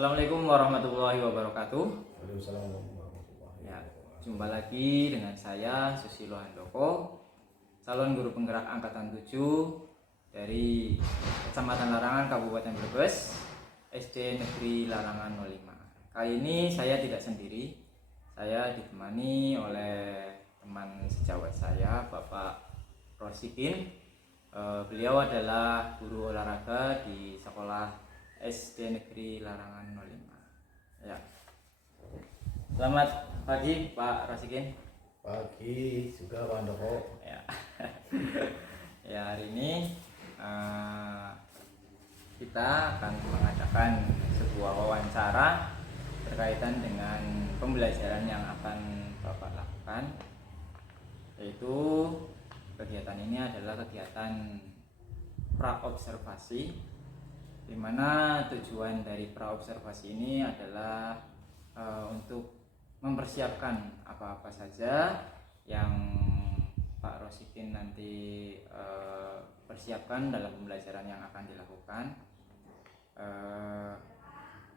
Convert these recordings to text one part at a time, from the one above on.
Assalamualaikum warahmatullahi wabarakatuh. Waalaikumsalam warahmatullahi Ya, wabarakatuh. jumpa lagi dengan saya Susilo Handoko, calon guru penggerak angkatan 7 dari Kecamatan Larangan, Kabupaten Brebes, SD Negeri Larangan 05. Kali ini saya tidak sendiri, saya ditemani oleh teman sejawat saya, Bapak Rosikin. Beliau adalah guru olahraga di sekolah SD Negeri Larangan 05. Ya. Selamat pagi Pak Rosikin. Pagi juga Pak Handoko. Ya. Ya, hari ini kita akan mengadakan sebuah wawancara berkaitan dengan pembelajaran yang akan Bapak lakukan, yaitu kegiatan ini adalah kegiatan praobservasi, di mana tujuan dari praobservasi ini adalah untuk mempersiapkan apa-apa saja yang Pak Rosikin nanti persiapkan dalam pembelajaran yang akan dilakukan.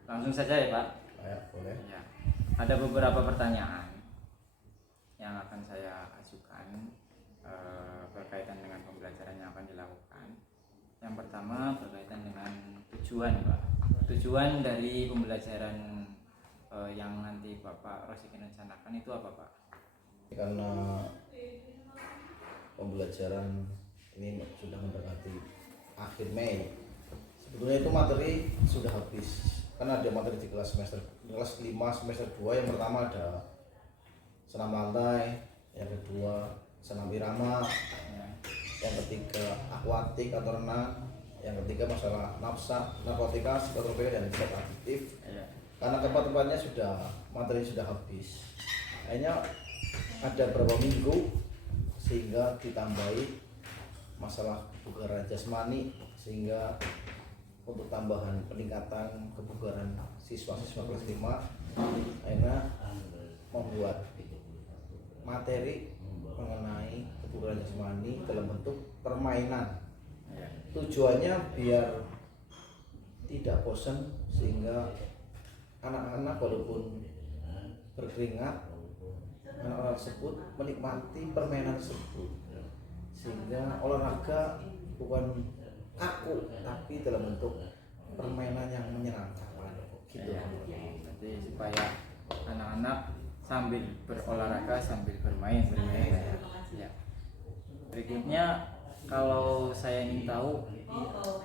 Langsung saja ya Pak. Ya, boleh. Ya, ada beberapa pertanyaan yang akan saya ajukan berkaitan dengan pembelajaran yang akan dilakukan. Yang pertama berkaitan dengan tujuan Pak. Tujuan dari pembelajaran yang nanti Bapak Rosikin rencanakan itu apa Pak? Karena pembelajaran ini sudah mendekati akhir Mei, sebetulnya itu materi sudah habis. Karena ada materi di kelas 5 semester 2. Yang pertama ada senam lantai, yang kedua senam irama, yang ketiga akuatik atau renang, yang ketiga masalah nafsa, narkotika, psikotropika dan zat adiktif. Karena tempat-tempatnya materi sudah habis, akhirnya ada beberapa minggu sehingga ditambahi masalah kebugaran jasmani, sehingga untuk tambahan peningkatan kebugaran siswa-siswa kelas 5 akhirnya membuat materi mengenai kebugaran jasmani dalam bentuk permainan. Tujuannya biar tidak bosan, sehingga anak-anak walaupun berkeringat, anak-anak tersebut menikmati permainan tersebut, sehingga olahraga bukan kaku tapi dalam bentuk permainan yang menyenangkan gitu. Jadi supaya anak-anak sambil berolahraga sambil bermain ya. Berikutnya, kalau saya ingin tahu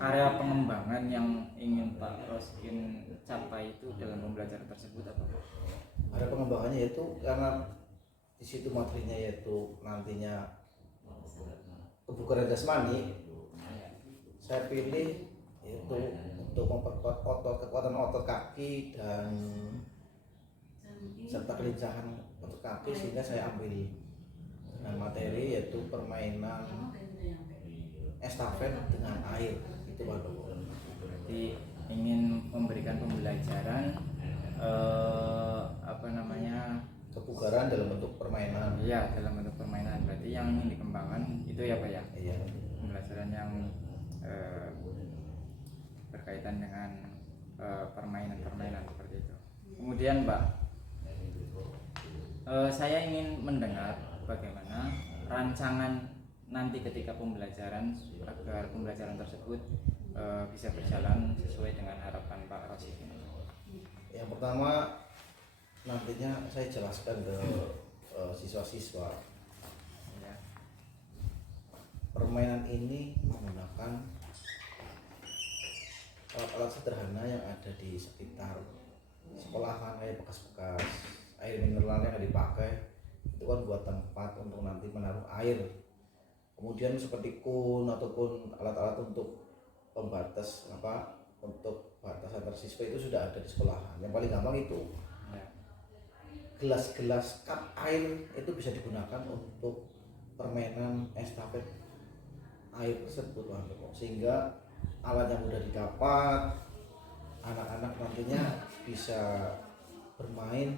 area pengembangan yang ingin Pak Rosikin capai itu dalam pembelajaran tersebut apa Pak? Ada pengembangannya, yaitu karena di situ materinya yaitu nantinya kebugaran jasmani, saya pilih itu untuk memperkuat kekuatan otot kaki dan serta kelincahan otot kaki, sehingga saya ambil dengan materi yaitu permainan estafet dengan air itu Pak. Jadi ingin memberikan pembelajaran kebugaran dalam bentuk permainan. Iya, dalam bentuk permainan. Berarti yang ingin dikembangkan itu ya Pak ya? Iya. Pembelajaran yang berkaitan dengan permainan-permainan seperti itu. Kemudian Pak, saya ingin mendengar bagaimana rancangan nanti ketika pembelajaran, agar pembelajaran tersebut bisa berjalan sesuai dengan harapan Pak Rosikin. Yang pertama, nantinya saya jelaskan ke siswa-siswa, permainan ini menggunakan alat-alat sederhana yang ada di sekitar sekolahan, kayak bekas-bekas air mineral yang dipakai itu kan buat tempat untuk nanti menaruh air. Kemudian seperti kun ataupun alat-alat untuk pembatas untuk batas antar siswa itu sudah ada di sekolahan. Yang paling gampang itu gelas-gelas cup air itu bisa digunakan untuk permainan estafet air tersebut, sehingga alatnya mudah didapat, anak-anak nantinya bisa bermain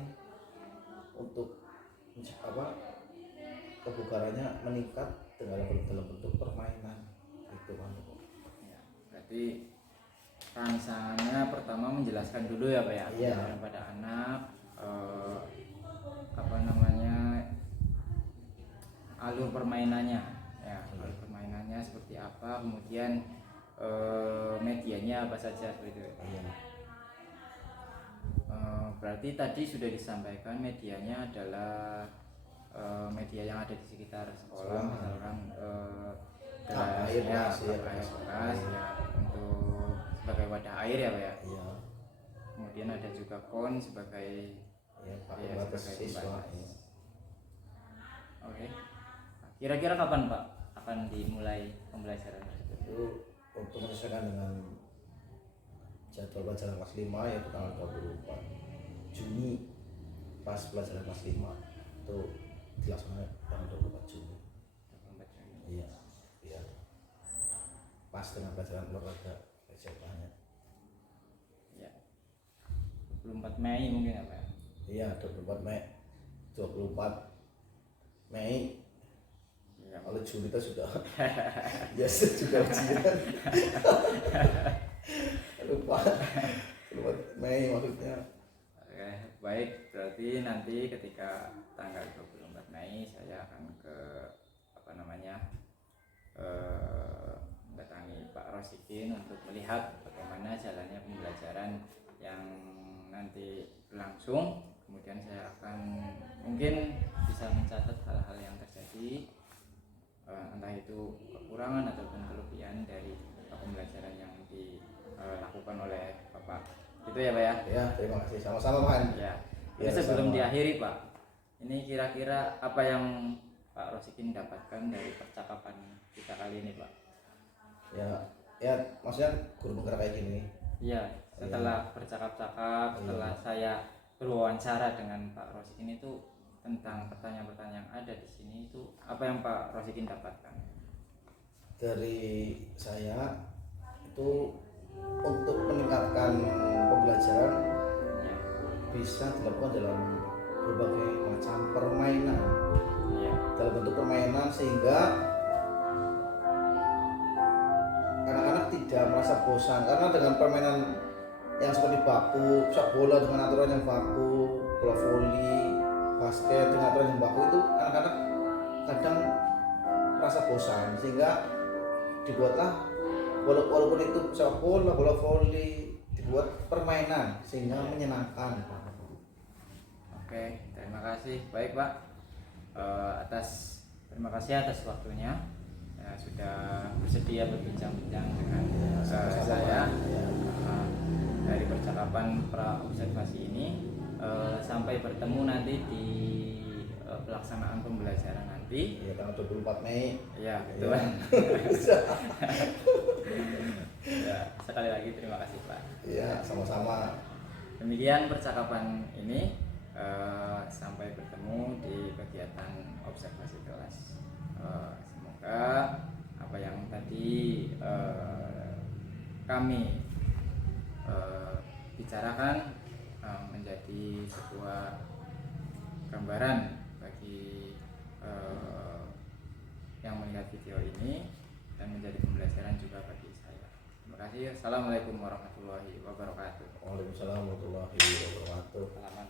untuk kebugarannya meningkat dalam bentuk permainan itu Pak. Ya, berarti rangsangannya pertama menjelaskan dulu ya Pak ya, Iya. kepada anak apa namanya, alur permainannya ya, alur permainannya seperti apa, kemudian medianya apa saja seperti itu. Iya. Berarti tadi sudah disampaikan medianya adalah media yang ada di sekitar sekolah, misalkan Air ya, bekas, air bekas ya, untuk sebagai wadah air ya Pak ya. Iya. Kemudian ada juga kon sebagai Iya, Pak, ya, pembatas sebagai siswa. pembatas. Iya. Oke. Kira-kira kapan Pak akan dimulai pembelajaran tersebut? Itu untuk menyesuaikan dengan jadwal pelajaran kelas 5 yaitu tanggal 24 Juni, pas pelajaran kelas 5 itu dilaksanakan tanggal 24 Juni. 24 Juni. Iya, biar pas dengan pelajaran olahraga jadwalnya. Ya. 24 Mei mungkin apa ya? Iya, 24 Mei, 24 Mei. Ya. Kalau Juli kita sudah biasa juga ujian. Lupa 24 Mei maksudnya. Oke, baik, berarti nanti ketika tanggal 24 Mei saya akan ke apa namanya, mendatangi Pak Rosikin untuk melihat bagaimana jalannya pembelajaran yang nanti berlangsung. Kemudian saya akan mungkin bisa mencatat hal-hal yang terjadi, entah itu kekurangan ataupun kelebihan dari pembelajaran yang dilakukan oleh Bapak. Gitu ya Pak ya? Ya, terima kasih. Sama-sama Pak. Ya. Ya, Ini sebelum sama. diakhiri Pak, ini kira-kira apa yang Pak Rosikin dapatkan dari percakapan kita kali ini Pak? Ya, maksudnya guru penggerak kayak gini. Iya, setelah bercakap-cakap, setelah saya berwawancara dengan Pak Rosikin itu tentang pertanyaan-pertanyaan yang ada di sini, itu apa yang Pak Rosikin dapatkan? Dari saya itu untuk meningkatkan pembelajaran Ya. bisa dilakukan dalam berbagai macam permainan, Ya. dalam bentuk permainan sehingga anak-anak tidak merasa bosan, karena dengan permainan yang seperti baku, sepak bola dengan aturan yang baku, bola voli, basket dengan aturan yang baku, itu anak-anak kadang merasa bosan, sehingga dibuatlah walaupun itu sepak bola, bola voli, dibuat permainan sehingga menyenangkan. Oke, terima kasih. Baik Pak, terima kasih atas waktunya. Ya, sudah bersedia berbincang-bincang dengan saya. Dari percakapan pra-observasi ini, sampai bertemu nanti di pelaksanaan pembelajaran nanti. Ya, tanggal 24 Mei. Ya, betul. Ya, sekali lagi terima kasih Pak. Ya, sama-sama. Demikian percakapan ini, sampai bertemu di kegiatan observasi kelas. Semoga apa yang tadi kami bicarakan menjadi sebuah gambaran bagi yang melihat video ini dan menjadi pembelajaran juga bagi saya. Terima kasih. Assalamualaikum warahmatullahi wabarakatuh. Waalaikumsalam warahmatullahi wabarakatuh. Selamat.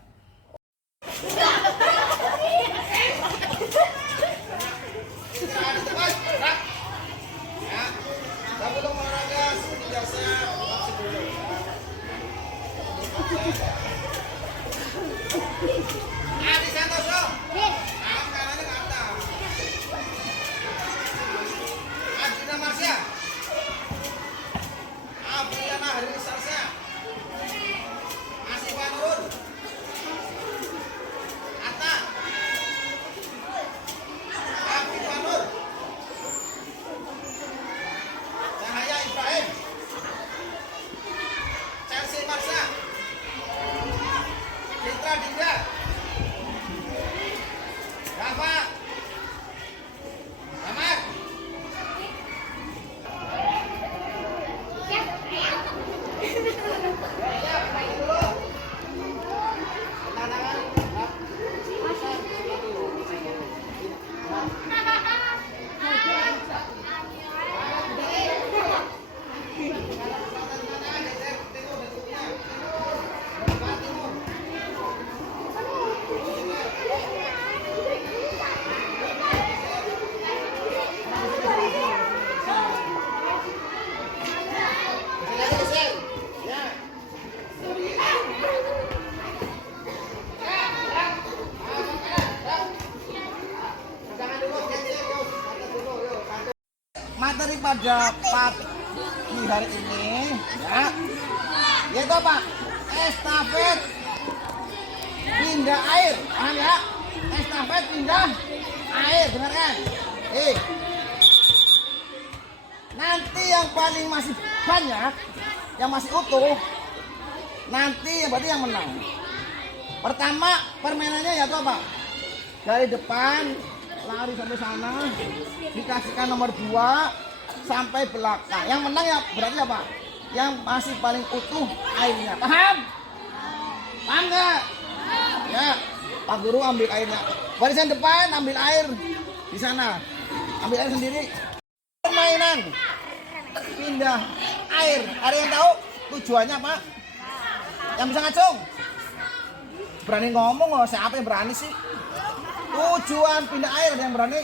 Adi Santoso. Kanannya ke atas. Adina Marsya. Abriana Harisarsa. Asif Nurul. materi pada pagi hari ini ya, yaitu apa? Estafet pindah air, paham ya? Estafet pindah air, dengarkan. Nanti yang paling masih banyak, yang masih utuh, nanti berarti yang menang. Pertama permainannya yaitu apa? Dari depan lari sampai sana, dikasihkan nomor 2 sampai belakang. Yang menang ya berarti apa? Yang masih paling utuh airnya. Paham? Paham nggak? Ya, Pak Guru ambil airnya. Barisan depan ambil air di sana. Ambil air sendiri. Permainan pindah air. Ada yang tahu tujuannya apa? Yang bisa ngacung? Berani ngomong loh, siapa yang berani sih? Tujuan pindah air, ada yang berani?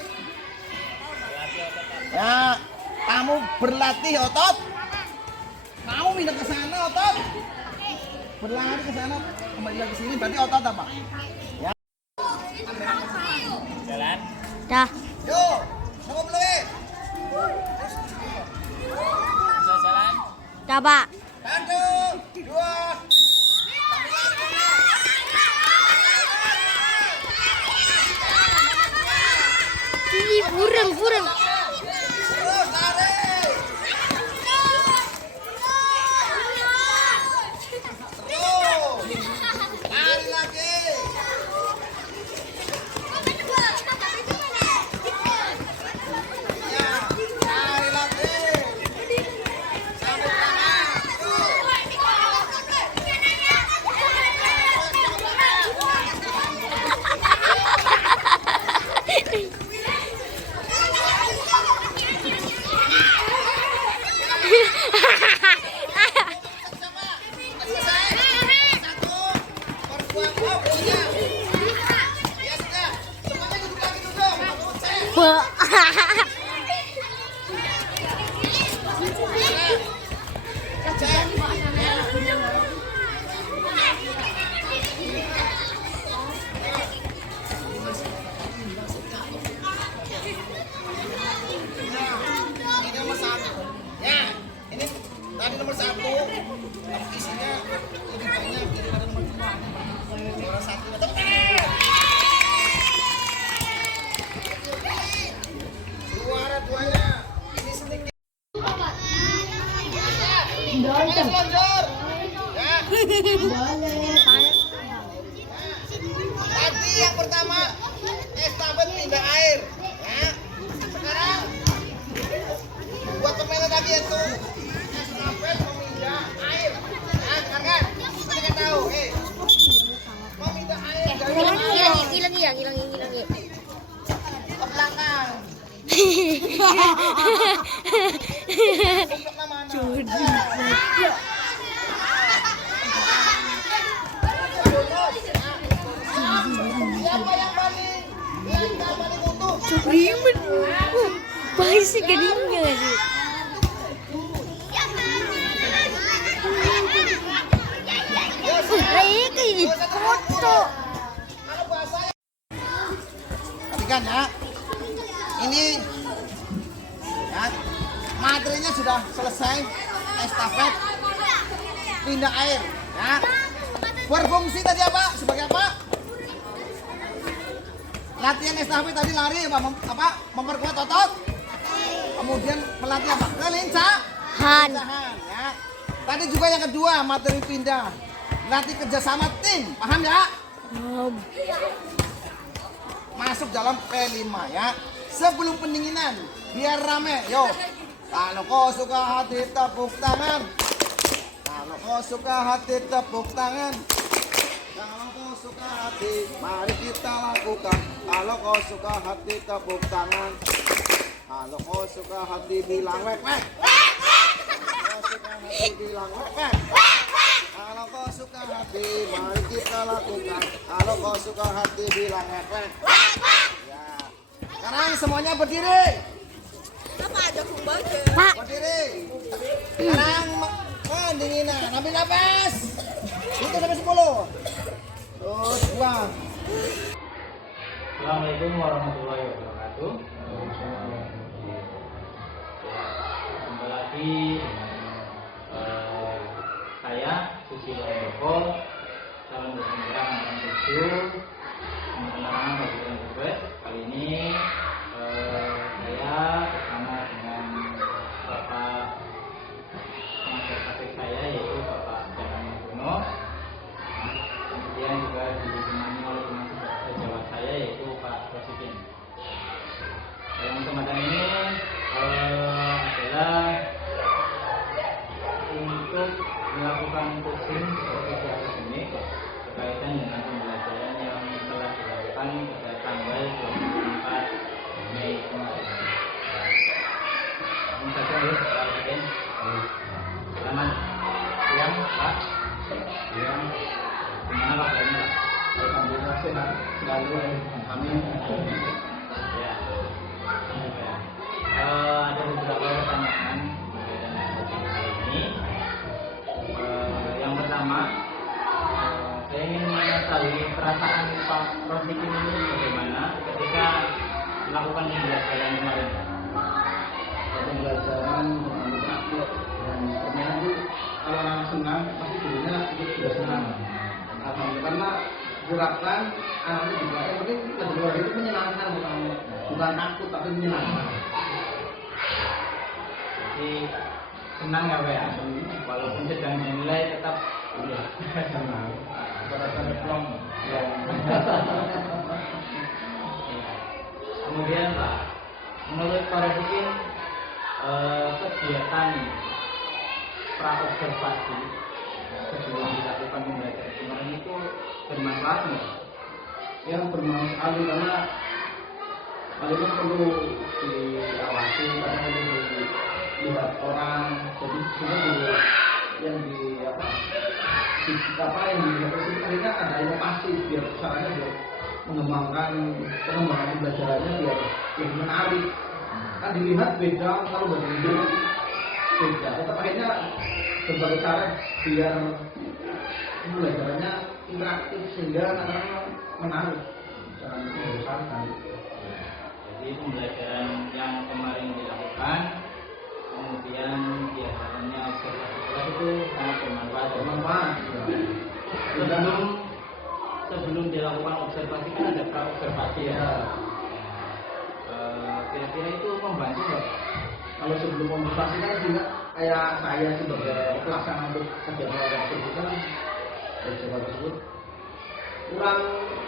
Ya, kamu berlatih otot. Kamu pindah ke sana otot. Berlari ke sana, kembali lagi ke sini, berarti otot apa? Ya. Jalan. Dah. Yuk, kamu mulai. Jalan. Coba. 1, 2. Ih, burung. Terus lari. Terus. Lari lagi. Ya, lari lagi. Sampai tangan. Ini nomor 1. Ya, ini tadi nomor 1. Tapi isinya lebih banyak daripada nomor 2. Nomor 1 juara 2-nya. Ini sedikit. Sponsor. Ya. Tadi yang pertama estafet pindah air. Ya. Sekarang buat permainan lagi itu estafet memindah air. Nah, dengarkan. Kita tahu, memindah air dari Hilang. ke belakang. Untuk mana? Siapa yang paling utuh? Ribet. Pasti gedingnya sih. Kayak foto. Perhatikan ya. Ini ya, materinya sudah selesai. Estafet pindah air ya. Berfungsi tadi apa? Sebagai apa? Latihan estafet tadi lari apa? Memperkuat otot. Kemudian melatih apa? Kelincahan ya. Tadi juga yang kedua materi pindah. Latih kerjasama tim, paham ya? Masuk dalam P5 ya. Sebelum pendinginan, biar rame. Yo, kalau kau suka hati tepuk tangan. Kalau kau suka hati tepuk tangan. Kalau kau suka hati, mari kita lakukan. Kalau kau suka hati tepuk tangan. Kalau kau suka hati bilang wek wek. Kalau suka hati bilang wek wek. Kalau kau suka hati, mari kita lakukan. Kalau kau suka hati bilang wek wek. Ya. Sekarang semuanya berdiri. Pak. Berdiri. Sekarang pendinginan. Ambil nafas. Itu sampai 10. Terus buang. Assalamualaikum warahmatullahi wabarakatuh. Jumpa lagi dengan saya Susilo Handoko, calon guru penggerak angkatan 7 Kecamatan Larangan Kabupaten Brebes. Kali ini saya bersama dengan Bapak pengajar praktek saya, yaitu Bapak Jangan Guno. Kemudian juga ditemani oleh teman sejawat saya, yaitu Pak Rosikin. Dalam kesempatan ini adalah untuk melakukan coaching seperti akademik berkaitan dengan pembelajaran yang telah dilakukan pada tanggal 24 Mei kemarin. Langsung saja ya, Pak Rosikin. Selamat siang, Pak. Siang. Gimana kabarnya, Pak? Alhamdulillah sehat selalu. Amin. Ya. Ada beberapa pertanyaan mengenai topik kali ini. Yang pertama, saya ingin mengetahui perasaan Pak Rosikin ini bagaimana ketika melakukan pembelajaran kemarin. Pembelajaran mengambil praktik dan permainan itu kalau orang senang pasti dulunya itu sudah senang. Alhamdulillah, karena gerakan anaknya juga yang penting kedua itu menyenangkan, bukan takut tapi menyenangkan. Jadi senang ya Pak ya, walaupun sedang dinilai tetap Senang. Pada plong. Kemudian Pak, menurut Pak Rosikin, kegiatan praobservasi sebelum dilakukan pembelajaran kemarin itu bermanfaat nggak? Ya bermanfaat karena hal itu perlu diawasi, karena perlu dilihat orang. Jadi semua dulu yang yang dilihat itu akhirnya ada inovasi biar caranya biar pengembangan pembelajarannya biar lebih menarik. Kan dilihat beda, kalau berbeda beda. Tetap akhirnya berbagai cara biar pembelajarannya interaktif sehingga anak-anak menarik. Jangan membosankan. Jadi pembelajaran yang kemarin dilakukan, kemudian biasanya observasi kelas itu sangat bermanfaat. Sebelum dilakukan observasi kan ada pra-observasi ya. Kira-kira itu membantu nggak? Kalau sebelum observasi kan juga kayak saya sebagai pelaksana untuk kegiatan tersebut kan kegiatan tersebut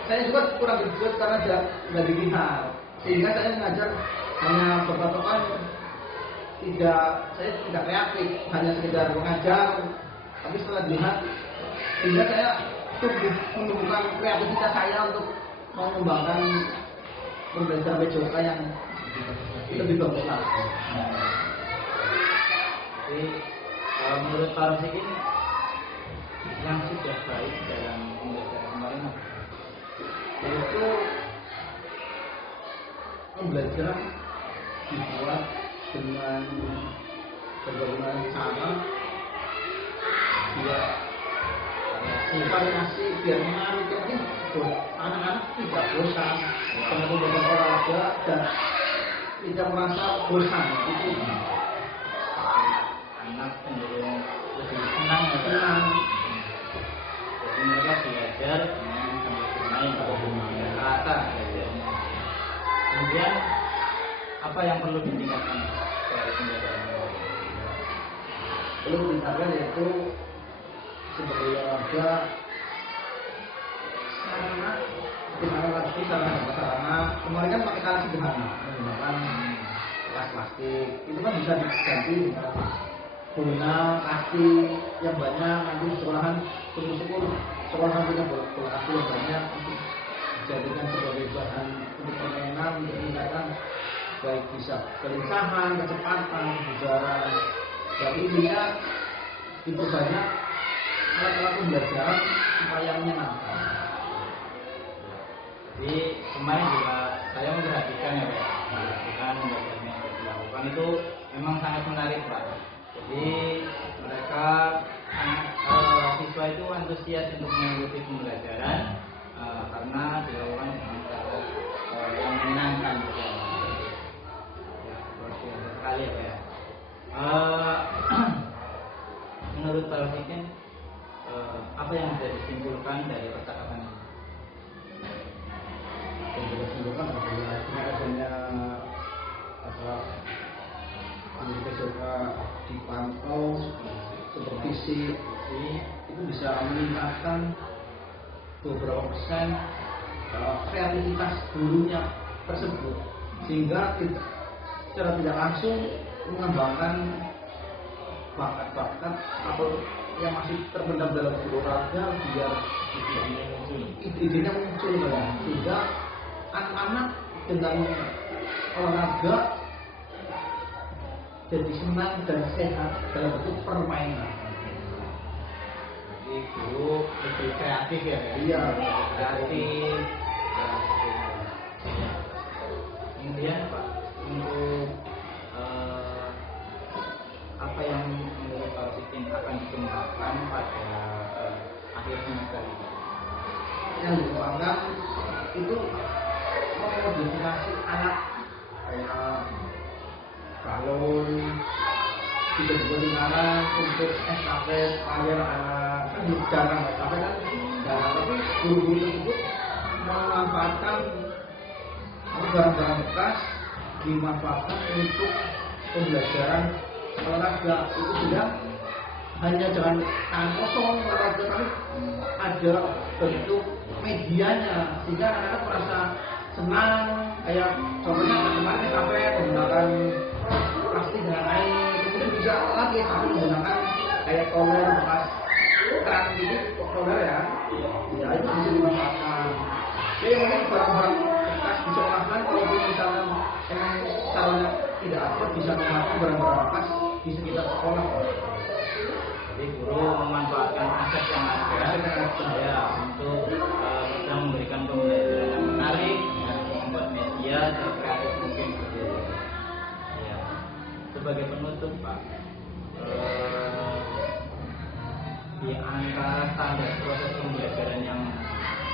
saya juga kurang berbuat karena tidak dilihat, sehingga saya mengajar hanya beberapa kan saya tidak kreatif, hanya sekedar mengajar, tapi setelah dilihat sehingga saya menumbuhkan kreativitas saya untuk mengembangkan pembelajaran PJOK yang lebih bagus lagi. Jadi menurut Pak Rosikin yang sudah baik dalam pembelajaran kemarin apa? Yaitu pembelajaran dibuat dengan berbagai cara biar variasi biar menarik, tapi buat anak-anak tidak bosan dengan pembelajaran olahraga dan tidak merasa bosan. Itu Anak cenderung lebih senang ya Pak? Jadi mereka belajar dengan sambil bermain atau bermain rata belajarnya. Kemudian apa yang perlu ditingkatkan dari pembelajaran kemarin? belum ditingkatkan yaitu sebagai olahraga sarana, gimana lagi sarana kemarin kan pakai alat sederhana menggunakan gelas plastik, itu kan bisa diganti dengan bola plastik yang banyak. Nanti sekolahan syukur sekolahan punya bola plastik yang banyak untuk dijadikan sebagai bahan untuk permainan, untuk meningkatkan baik bisa kelincahan, kecepatan, kebugaran. Jadi intinya itu banyak alat-alat pembelajaran supaya menyenangkan. Jadi kemarin juga saya memperhatikan ya Pak, memperhatikan pembelajaran yang dilakukan itu memang sangat menarik Pak. Jadi mereka siswa itu antusias untuk mengikuti pembelajaran karena dilakukan dengan cara yang menyenangkan. Ya, luar biasa sekali ya Pak ya. nutrisi itu bisa meningkatkan beberapa persen kreativitas gurunya tersebut, sehingga secara tidak langsung mengembangkan bakat-bakat atau yang masih terpendam dalam olahraga biar ide-idenya muncul ya. Sehingga anak-anak dengan olahraga jadi senang dan sehat dalam bentuk permainan. Jadi guru lebih kreatif ya. Iya, Kreatif. Kemudian Pak, untuk apa yang menurut Pak Rosidin akan dikembangkan pada akhir semester ini? yang dikembangkan itu memodifikasi alat kayak balon, dibuat sekarang untuk estafet, air kan jarang estafet kan jarang, tapi guru-guru tersebut memanfaatkan barang-barang bekas dimanfaatkan untuk pembelajaran olahraga. Itu sudah hanya jangan tangan kosong olahraga, tapi ada bentuk medianya sehingga anak-anak merasa senang. Kayak contohnya kemarin estafet menggunakan plastik dengan air, kemudian bisa lagi tapi menggunakan kayak toler bekas keran gitu, toler ya itu bisa dimanfaatkan. Jadi mungkin barang-barang bekas disekolahkan, kalau misalnya emang caranya tidak ada, bisa menggunakan barang-barang bekas di sekitar sekolah. Jadi guru memanfaatkan aset yang ada ya untuk bisa memberikan pembelajaran yang menarik dan membuat media sekreatif mungkin. Ya. Sebagai penutup Pak, di antara standar proses pembelajaran yang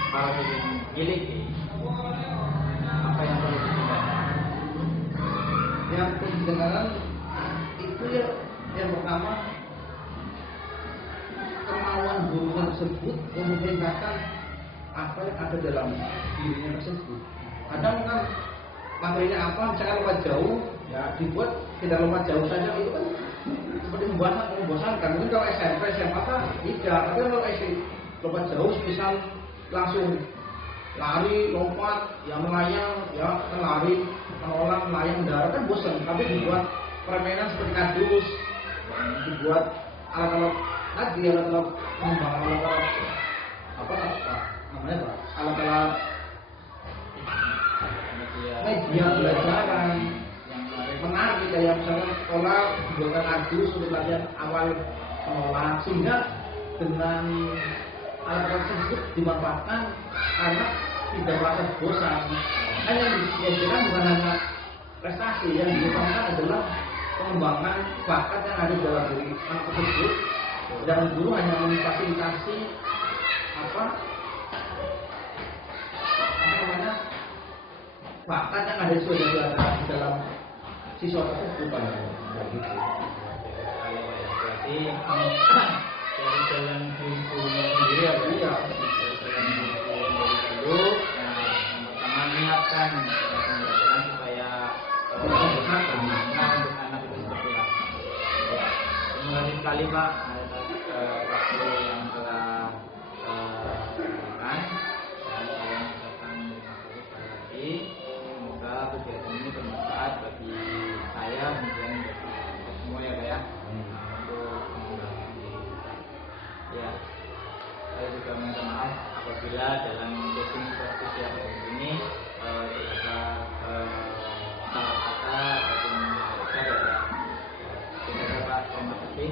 para guru miliki, apa yang perlu ditingkatkan? Yang perlu ditingkatkan itu ya, yang pertama kemauan guru tersebut memindahkan apa yang ada dalam dirinya tersebut. Kadang kan materinya apa, misalkan lompat jauh, ya dibuat tidak lompat jauh saja, itu kan seperti membosankan. Mungkin kalau SMP, SMA kan tidak, tapi kalau SD lompat jauh, misal langsung lari, lompat, ya melayang, ya lari, menolak, melayang, mendarat kan bosan. Tapi dibuat permainan seperti kardus, dibuat alat-alat tadi, alat-alat pengembangan alat-alat apa namanya Pak? Alat-alat media belajaran yang menarik, kayak misalnya sekolah dibuatkan kardus untuk latihan awal menolak, sehingga dengan alat-alat tersebut dimanfaatkan anak tidak merasa bosan. Hanya yang dihasilkan bukan hanya prestasi, yang diutamakan adalah pengembangan bakat yang ada dalam diri anak tersebut, dan guru hanya memfasilitasi apa namanya bakat yang ada di dalam siswa tersebut. Berarti dari jalan gurunya sendiri ya, jalan guru dari dulu. Nah, yang pertama menyiapkan pembelajaran supaya untuk anak itu seperti apa. Terima kasih sekali Pak atas waktu yang telah diberikan, dan saya mengucapkan terima kasih sekali lagi. Semoga kegiatan ini bermanfaat bagi saya kemudian bagi semua ya Pak ya, untuk pengembangan diri kita. Ya, saya juga minta maaf apabila dalam coaching seperti siapa ini terdapat salah kata ataupun salah kata. Terima kasih Pak, terima kasih.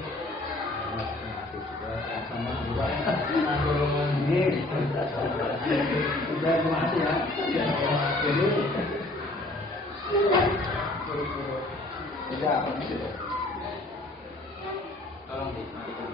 Sama juga ini sudah terima kasih ya. Jadi tidak Tolong dimatikan.